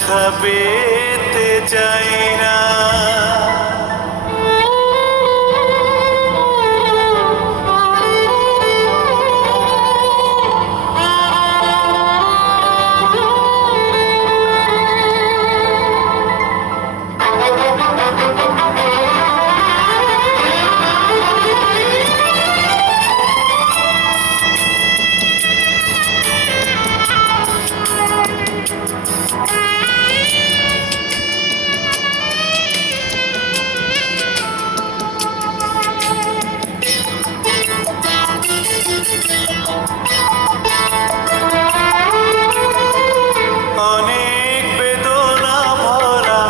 ব্যথা পেতে চাই না। অনেক বেদনা ভরা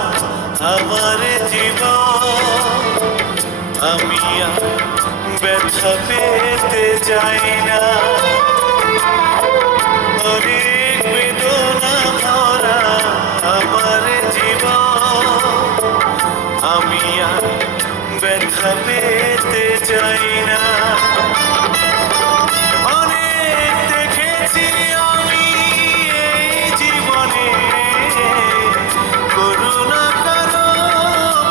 আমার জীবন, আমি আর ব্যথা পেতে চাই না। অনেক বেদনা ভরা আমার জীবন, আমি আর ব্যথা পেতে চাই না। অনেক দেখেছি আমি এই জীবনে, করুণা কারো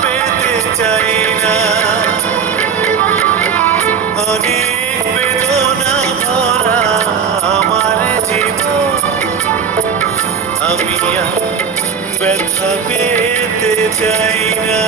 পেতে চাই না। অনেক বেদনা ভরা আমার জীবন, আমি আর ব্যথা পেতে চাই না।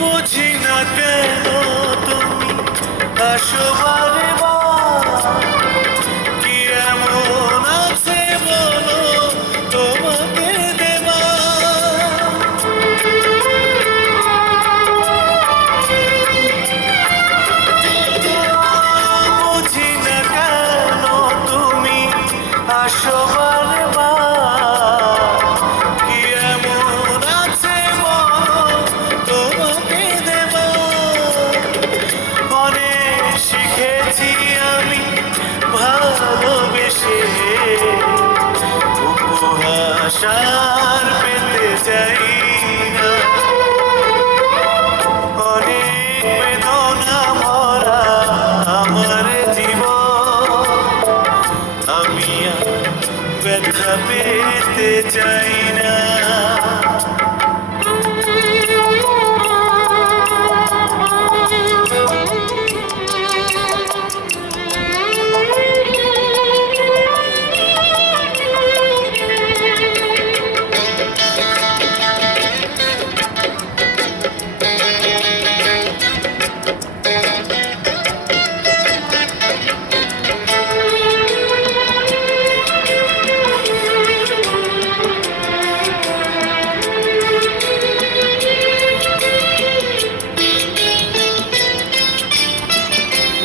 বুঝি না কেন তুমি আসো বারে বার, কি এমন আছে বলো তোমাকে দেবার। বুঝি না কেন তুমি আসো বারে বার, কি এমন আছে বলো তোমাকে দেবার। অনেক শিখেছি আমি ভালোবেসে, উপহাস আর পেতে চাই না। অনেক বেদনা ভরা আমার জীবন, আমি আর ব্যথা পেতে চাই না।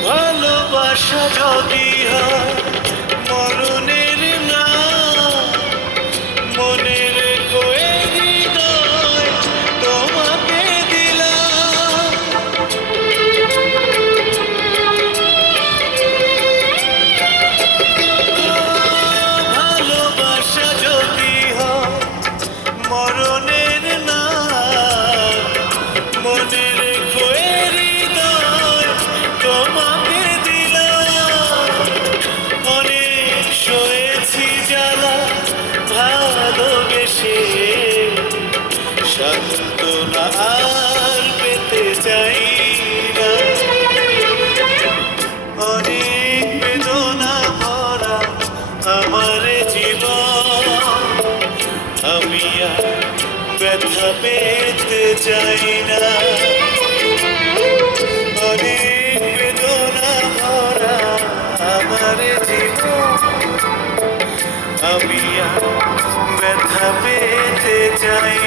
ভালোবাসা যদি হয় মরণের না, মনে রেখো এই হৃদয় তোমাকে দিলাম। ভালোবাসা যদি হয় মরণের না, মনে রেখো এই হৃদয় তোমাকে দিলাম। অনেক সয়েছি জ্বালা ভালোবেসে, সান্ত্বনা আর পেতে চাই না। অনেক বেদনা ভরা আমার জীবন, আমি আর ব্যথা পেতে চাই না। অনেক বেদনা ভরা আমার জীবন, আমি আর ব্যথা পেতে চাই